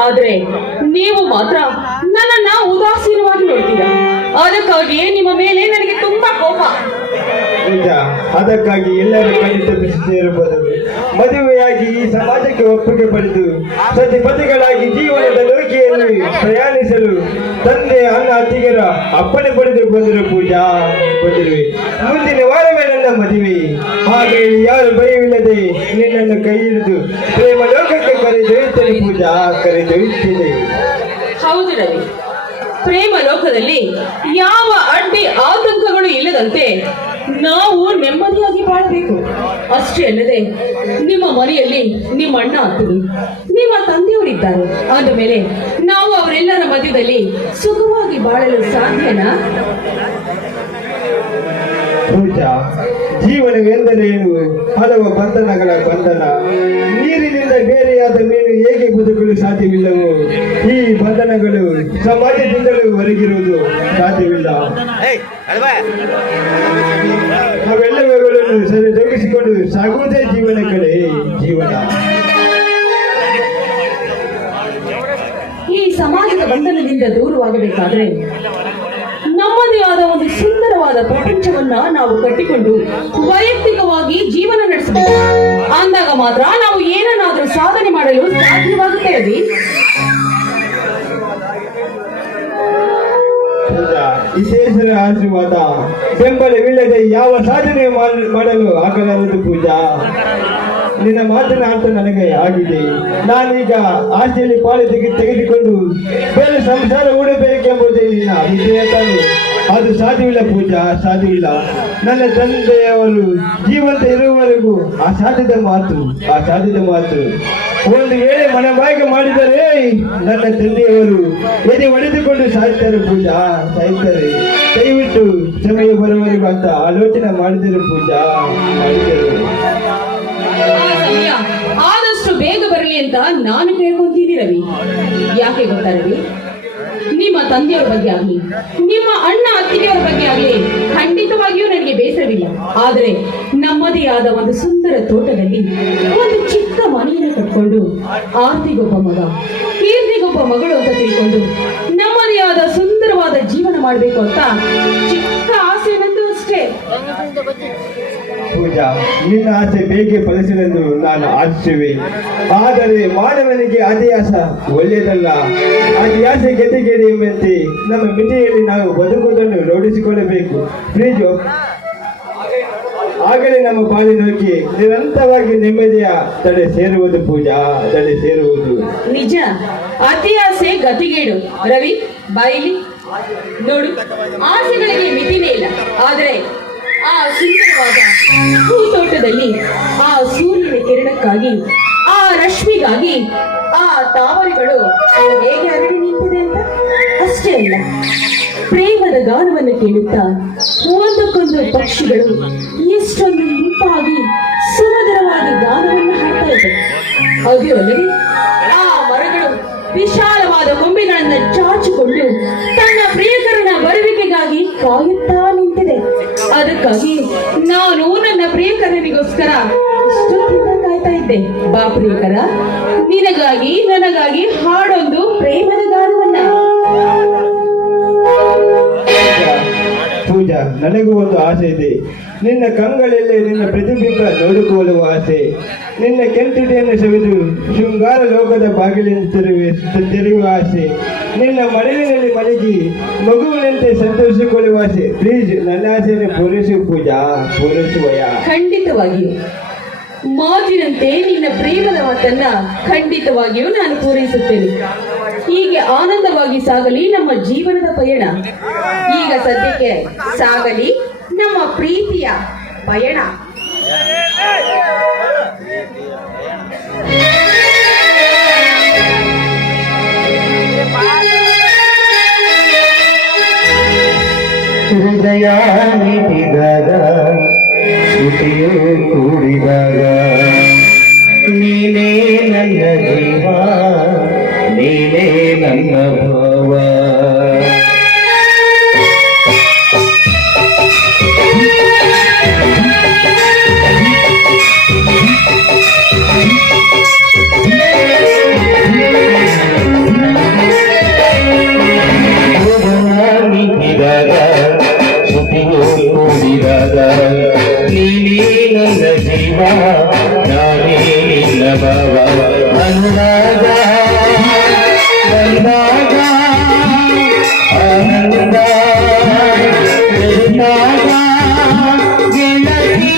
ಆದ್ರೆ ನೀವು ಮಾತ್ರ ನನ್ನನ್ನ ಉದಾಸೀನವಾಗಿ ನೋಡ್ತೀರಾ. ಅದಕ್ಕಾಗಿಯೇ ನಿಮ್ಮ ಮೇಲೆ ನನಗೆ ತುಂಬಾ ಕೋಪ. ನಿಜ, ಅದಕ್ಕಾಗಿ ಎಲ್ಲರೂ ಖಂಡಿತ ಸೇರಬಹುದು. ಮದುವೆಯಾಗಿ ಈ ಸಮಾಜಕ್ಕೆ ಒಪ್ಪಿಗೆ ಪಡೆದು ಸತಿಪತಿಗಳಾಗಿ ಜೀವನದ ಲೋಕಿಯಲ್ಲಿ ಪ್ರಯಾಣಿಸಲು ತಂದೆ ಅಣ್ಣ ಅತ್ತಿಗೆರ ಅಪ್ಪಣೆ ಪಡೆದು ಬಂದರು ಪೂಜಾ. ಬಂದಿರುವೆ ಮುಂದಿನ ವಾರವೇ ನನ್ನ ಮದುವೆ. ಹಾಗೆ ಯಾರು ಭಯವಿಲ್ಲದೆ ನಿನ್ನನ್ನು ಕೈ ಹಿಡಿದು ಪ್ರೇಮ ಲೋಕಕ್ಕೆ ಕರೆದೊಯ್ಯುತ್ತೇನೆ ಪೂಜಾ, ಕರೆದೊಯ್ಯುತ್ತೇನೆ. ಹೌದು ರವಿ, ಪ್ರೇಮ ಲೋಕದಲ್ಲಿ ಯಾವ ಅಡ್ಡಿ ಆತಂಕಗಳು ಇಲ್ಲದಂತೆ ನಾವು ನೆಮ್ಮದಿಯಾಗಿ ಬಾಳಬೇಕು. ಅಷ್ಟೇ ಅಲ್ಲದೆ ನಿಮ್ಮ ಮನೆಯಲ್ಲಿ ನಿಮ್ಮ ಅಣ್ಣ ಅತ್ತಿಗೆ ನಿಮ್ಮ ತಂದೆಯವರಿದ್ದಾರೆ. ಆದ ಮೇಲೆ ನಾವು ಅವರೆಲ್ಲರ ಮಧ್ಯದಲ್ಲಿ ಸುಖವಾಗಿ ಬಾಳಲು ಸಾಧ್ಯನಾ? ಪೂಜಾ, ಜೀವನವೆಂದರೇನು? ಹಲವು ಬಂಧನಗಳ ಬಂಧನ. ನೀರಿನಿಂದ ಬೇರೆಯಾದ ಮೀನು ಹೇಗೆ ಬದುಕಲು ಸಾಧ್ಯವಿಲ್ಲವೋ, ಈ ಬಂಧನಗಳು ಸಮಾಜದಿಂದಲೂ ಹೊರಗಿರುವುದು ಸಾಧ್ಯವಿಲ್ಲ. ನಾವೆಲ್ಲವುಗಳನ್ನು ಸರಿದೂಗಿಸಿಕೊಂಡು ಸಾಗುವುದೇ ಜೀವನ ಕಡೆ ಜೀವನ. ಈ ಸಮಾಜದ ಬಂಧನದಿಂದ ದೂರವಾಗಬೇಕಾದ್ರೆ ನಮ್ಮದೇ ಆದ ಒಂದು ಸುಂದರವಾದ ಪ್ರಪಂಚವನ್ನ ನಾವು ಕಟ್ಟಿಕೊಂಡು ವೈಯಕ್ತಿಕವಾಗಿ ಜೀವನ ನಡೆಸಬೇಕು. ಅಂದಾಗ ಮಾತ್ರ ನಾವು ಏನನ್ನಾದ್ರೂ ಸಾಧನೆ ಮಾಡಲು ಸಾಧ್ಯವಾಗುತ್ತೇವೆ. ವಿಶೇಷರ ಆಶೀರ್ವಾದ ಬೆಂಬಲವಿಲ್ಲದೆ ಯಾವ ಸಾಧನೆ ಮಾಡಲು ಆಗಲಾರದು ಪೂಜಾ. ನಿನ್ನ ಮಾತಿನ ಅರ್ಥ ನನಗೆ ಆಗಿದೆ. ನಾನೀಗ ಆಸ್ತಿಯಲ್ಲಿ ಪಾಲು ತೆಗೆದುಕೊಂಡು ಬೇರೆ ಸಂಸಾರ ಹೂಡಬೇಕೆಂಬುದೇ ನಿನ್ನ ಅಭಿಪ್ರಾಯ ತಾನೆ? ಅದು ಸಾಧ್ಯವಿಲ್ಲ ಪೂಜಾ, ಸಾಧ್ಯವಿಲ್ಲ. ನನ್ನ ತಂದೆಯವರು ಜೀವಂತ ಇರುವವರೆಗೂ ಅಸಾಧ್ಯದ ಮಾತು. ಒಂದು ವೇಳೆ ಮನಬಾಯಿಗೆ ಮಾಡಿದರೆ ನನ್ನ ತಂದೆಯವರು ಎದೆ ಒಡೆದುಕೊಂಡು ಸಾಯ್ತಾರೆ ಪೂಜಾ, ಸಾಯ್ತಾರೆ. ದಯವಿಟ್ಟು ಸಮಯ ಬರುವವರೆಗೂ ಅಂತ ಆಲೋಚನೆ ಮಾಡಿದರು ಪೂಜಾ, ಮಾಡಿದರು. ಆದಷ್ಟು ಬೇಗ ಬರಲಿ ಅಂತ ನಾನು ಕೇಳ್ಕೊಂತೀನಿ ರವಿ. ಯಾಕೆ ಗೊತ್ತಾ ರವಿ, ನಿಮ್ಮ ತಂದೆಯವರ ಬಗ್ಗೆ ಆಗಲಿ ನಿಮ್ಮ ಅಣ್ಣ ಅತ್ತಿಗೆಯವರ ಬಗ್ಗೆ ಆಗಲಿ ಖಂಡಿತವಾಗಿಯೂ ನನಗೆ ಬೇಸರವಿಲ್ಲ. ಆದರೆ ನಮ್ಮದೇ ಆದ ಒಂದು ಸುಂದರ ತೋಟದಲ್ಲಿ ಒಂದು ಚಿಕ್ಕ ಮನೆಯನ್ನು ಕಟ್ಕೊಂಡು ಆರ್ತಿಗೊಬ್ಬ ಮಗ ಕೀರ್ತಿಗೊಬ್ಬ ಮಗಳು ಅಂತ ತಿಳ್ಕೊಂಡು ನಮ್ಮದೇ ಆದ ಸುಂದರವಾದ ಜೀವನ ಮಾಡಬೇಕು ಅಂತ ಚಿಕ್ಕ ಆಸೆ ನಂದು ಅಷ್ಟೇ. ಪೂಜಾ, ನಿನ್ನ ಆಸೆ ಬೇಗ ಫಲಿಸಲೆಂದು ನಾನು ಆಶಿಸುವೆ. ಆದರೆ ಮಾನವನಿಗೆ ಅತಿಯಾಸ ಒಳ್ಳೆಯದಲ್ಲ. ಅತಿಯಾಸೆ ಗೆದ್ದೆಗೆಡೆ ಎಂಬಂತೆ ನಮ್ಮ ಮಿತಿಯಲ್ಲಿ ನಾವು ಬದುಕುವುದನ್ನು ರೂಢಿಸಿಕೊಳ್ಳಬೇಕು. ಪ್ಲೀಸ್, ಆಗಲೇ ನಮ್ಮ ಬಾಳಿನೋಗಿ ನಿರಂತರವಾಗಿ ನೆಮ್ಮದಿಯ ತಡೆ ಸೇರುವುದು ಪೂಜಾ, ತಡೆ ಸೇರುವುದು. ನಿಜ, ಅತಿ ಆಸೆ ಗತಿಗೇಡು. ರವಿ ಬಾಯಿಲಿ ನೋಡು, ಆಸೆಗಳಿಗೆ ಮಿತಿನೇ ಇಲ್ಲ. ಆದರೆ ಆ ಸುಂದರವಾದ ಹೂತೋಟದಲ್ಲಿ ಆ ಸೂರ್ಯನ ಕಿರಣಕ್ಕಾಗಿ, ಆ ರಶ್ಮಿಗಾಗಿ ಆ ತಾವರೆಗಳು ಹೇಗೆ ಹರಡಿ ನಿಂತಿದೆ ಅಂತ ಅಷ್ಟೇ ಅಲ್ಲ, ಪ್ರೇಮದ ಗಾನವನ್ನು ಕೇಳುತ್ತಾ ಒಂದಕ್ಕೊಂದು ಪಕ್ಷಿಗಳು ಎಷ್ಟೊಂದು ಇಂಪಾಗಿ ಸುಮಧುರವಾಗಿ ಗಾನವನ್ನು ಹಾಡ್ತಾ ಇದೆ. ಅದು ಅಲ್ಲದೆ ಆ ಮರಗಳು ವಿಶಾಲವಾದ ಕೊಂಬೆಗಳನ್ನು ಚಾಚಿಕೊಂಡು ತನ್ನ ಪ್ರಿಯಕರನ ಬರುವಿಕೆಗಾಗಿ ಕಾಯುತ್ತಾ ನಿಂತಿದೆ. ಅದಕ್ಕಾಗಿ ನಾನು ನನ್ನ ಪ್ರಿಯಕರನಿಗೋಸ್ಕರ ಇಷ್ಟೊತ್ತಿಂದ ಕಾಯ್ತಾ ಇದ್ದೆ. ಬಾ ಪ್ರಿಯಕರ, ನಿನಗಾಗಿ ನನಗಾಗಿ ಹಾಡೊಂದು ಪ್ರೇಮದ ಗಾನವನ್ನ. ಪೂಜಾ, ನನಗೂ ಒಂದು ಆಸೆ ಇದೆ. ನಿನ್ನ ಕಂಗಳಲ್ಲೇ ನಿನ್ನ ಪ್ರತಿಬಿಂಬ ನೋಡಿಕೊಳ್ಳುವ ಆಸೆ. ನಿನ್ನ ಕೆಂಟಿಡೆಯನ್ನು ಸವಿದು ಶೃಂಗಾರ ಲೋಕದ ಬಾಗಿಲಿಂದ ತೆರೆಯುವ ಆಸೆ. ನಿನ್ನ ಮನೆಯಲ್ಲಿ ಮಲಗಿ ಮಗುವಿನಂತೆ ಸಂತೋಷಿಸಿಕೊಳ್ಳುವ ಆಸೆ. ಪ್ಲೀಸ್, ನನ್ನ ಆಸೆಯನ್ನು ಪೂರೈಸು ಪೂಜಾ, ಪೂರೈಸುವಯ. ಖಂಡಿತವಾಗಿಯೂ ಮಾತಿನಂತೆ ನಿನ್ನ ಪ್ರೇಮದ ಮಾತನ್ನ ಖಂಡಿತವಾಗಿಯೂ ನಾನು ಪೂರೈಸುತ್ತೇನೆ. ಹೀಗೆ ಆನಂದವಾಗಿ ಸಾಗಲಿ ನಮ್ಮ ಜೀವನದ ಪಯಣ. ಈಗ ಸದ್ಯಕ್ಕೆ ಸಾಗಲಿ ನಮ್ಮ ಪ್ರೀತಿಯ ಪಯಣ. ಹೃದಯ ನೀಡಿದಾಗ ಶ್ರುತಿಯು ಕೂಡಿದಾಗ ನೀನೇ ನನ್ನ ಜೀವ, ನೀನೇ ನನ್ನ ಭಾವ. ಅನುರಾಗ ಬಂದಾಗ ಆನಂದ ಬೆರೆತಾಗ ಗೆಳತಿ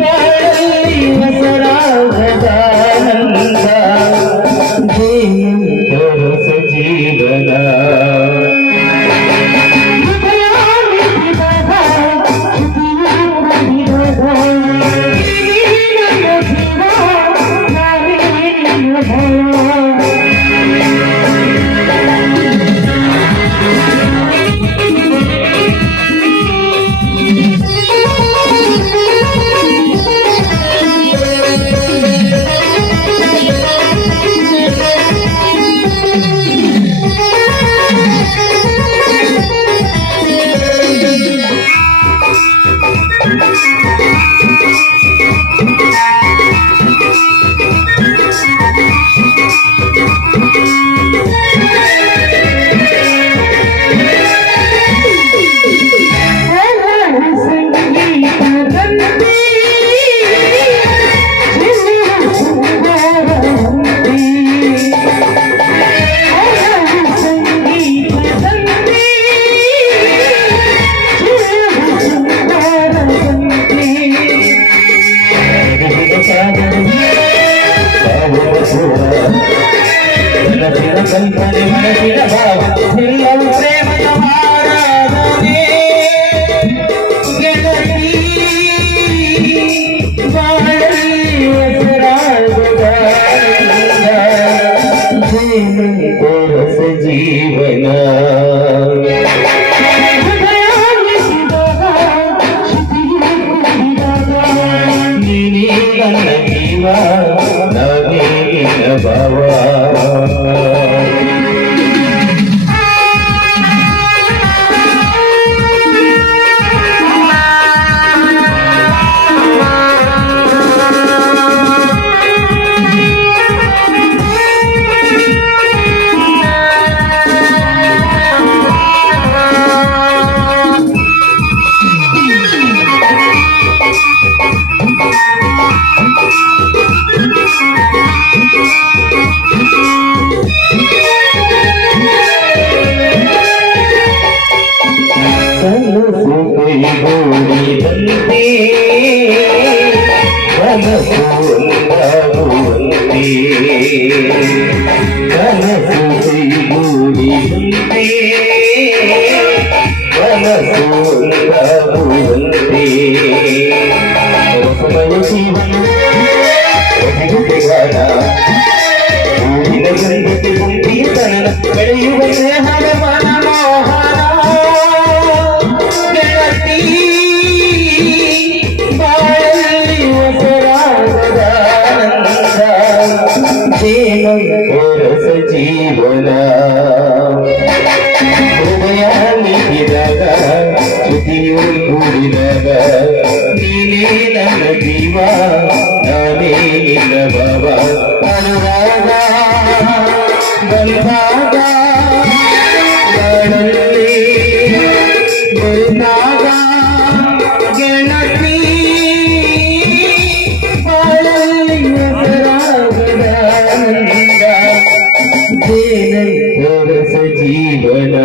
ಬಾಳಲ್ಲಿ ಹೆಸರಾಗದ ಆನಂದ ಹೊಸ ಜೀವನ ಕಲ್ಪನೆ ಮನಸ್ಸಿನ ಭಾವ ಎಲ್ಲವೂ ಪ್ರೇಮದ ಆರಾಧನೆ ಗೆಳತಿ ಬಾಳಲ್ಲಿ ಹೆಸರಾಗದ ಹೊಸ ಜೀವನ ನೀನೇ ನನ್ನ ಜೀವ ನಾನೇ ನಿನ್ನ ಭಾವ ಕೈಗೂಡಿದಂತೆ ಕನಸು ಒಂದಾಗುವಂತೆ ಕನಸು ಕೈಗೂಡಿದಂತೆ ಕನಸು ಒಂದಾಗುವಂತೆ ರಸಮಯ ಜೀವನ ಒಬ್ಬುಗಾನ ಹೂವಿನ ಗಂಧಕ್ಕೆ ಗುಂಪಿಯ ತನನ ಬೆಳೆಯುವ ಸ್ನೇಹದ ಮನಮೋಹನ ಬಾಳಲ್ಲಿ ಹೆಸರಾಗದ ಹೊಸ ಜೀವನ ಹೃದಯ ನೀಡಿದಾಗ ಶ್ರುತಿಯು ಕೂಡಿದಾಗ ನೀನೇ ನನ್ನ ಜೀವ ನಾನೇ ನಿನ್ನ ಭಾವ ಅನುರಾಗ ಬಂದಾಗ ಬಾಳಲ್ಲಿ ಬೆರೆತಾಗ ಗೆಳತಿ ಬಾಳಲ್ಲಿ ಹೆಸರಾಗದ ಆನಂದ ಹೊಸ ಜೀವನ